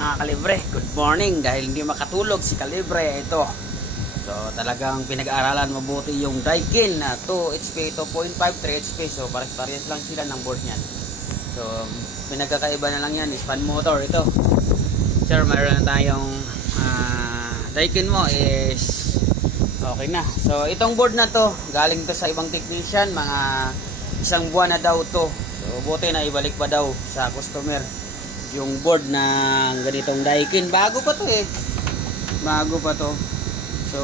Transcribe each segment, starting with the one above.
mga kalibre, good morning dahil hindi makatulog si kalibre ito. So talagang pinag-aaralan mabuti yung Daikin na 2 HP, 2.5, 3 HP. So pares-pares lang sila ng board niyan. So pinagkakaiba na lang yan is fan motor ito. Sir, mayroon na tayong ah, Daikin mo is okay na. So itong board na to, galing to sa ibang technician, mga isang buwan na daw to. So buti na ibalik pa daw sa customer yung board na ganitong Daikin. Bago pa to eh. Bago pa to. So,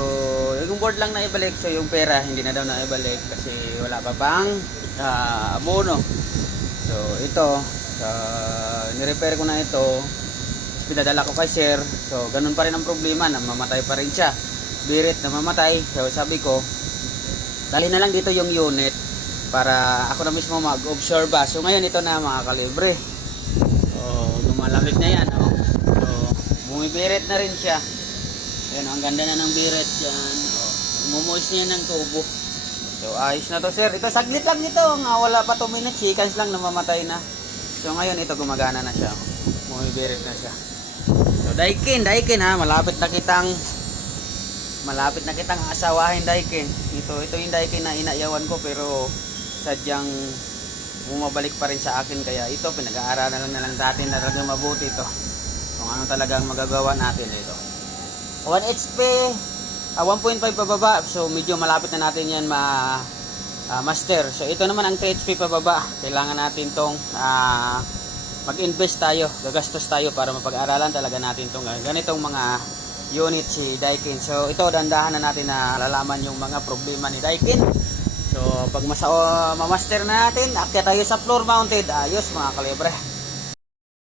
yung board lang na ibalik. So, yung pera hindi na daw na ibalik kasi wala pa pang ah, abono. So, ito. Uh, nirepair ko na ito. Tapos Pinadala ko kay sir. So, ganun pa rin ang problema. Namamatay pa rin siya. Birit na mamatay. So, sabi ko, dali na lang dito yung unit para ako na mismo mag-observe. So, ngayon ito na mga kalibre. So, lumalamig na yan. Oh. So, bumibirit na rin siya. Ayan, ang ganda na ng biret dyan. Oh, Mumuis niya ng tubo. So, ayos na to, sir. Ito, saglit lang nito. Nga, wala pa 2 minutes. Seconds lang, namamatay na. So, ngayon, ito, gumagana na siya. Bumibirit na siya. So, Daikin, Daikin ha. Malapit na kitang malapit na kitang asawahin Daikin. Ito, ito yung Daikin na inaiyawan ko pero sadyang bumabalik pa rin sa akin kaya ito pinag-aaralan lang na lang natin na talagang mabuti ito. Kung ano talagang magagawa natin ito. 1 HP ah, 1.5 pababa. So medyo malapit na natin yan ma ah, master. So ito naman ang 3 HP pababa. Kailangan natin tong ah, mag-invest tayo gagastos tayo para mapag-aralan talaga natin tong ganitong mga unit si Daikin. So ito dandahan na natin na lalaman yung mga problema ni Daikin So, pag masa uh, mamaster na natin, akyat tayo sa floor mounted. Ayos mga kalibre.